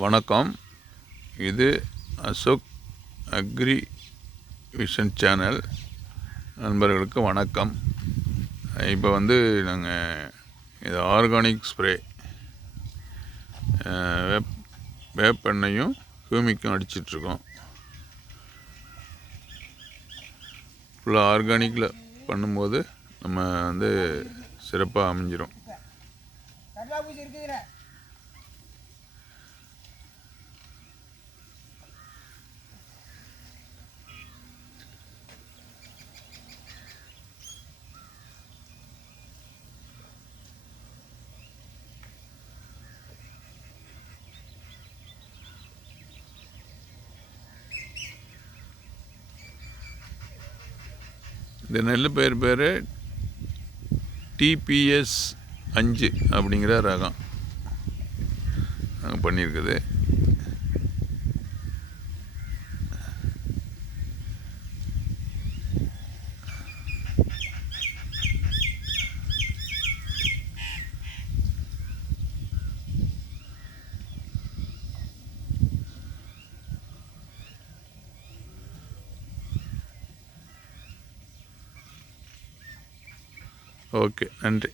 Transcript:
வணக்கம். இது Ashok agri vision channel. நண்பர்களுக்கு வணக்கம். இப்போ வந்து நாங்கள் இது ஆர்கானிக் ஸ்ப்ரே. வேப் வேப்பெண்ணையும் ஹியூமிக்கும் அடிச்சிட்ருக்கோம். ஃபுல்லாக ஆர்கானிக்கில் பண்ணும்போது நம்ம வந்து சிறப்பாக அமைஞ்சிரும். இந்த நெல் பயிர் பேர் டிபிஎஸ் அஞ்சு அப்படிங்கிற ரகம். நாங்கள் பண்ணியிருக்குது. ஓகே நன்றி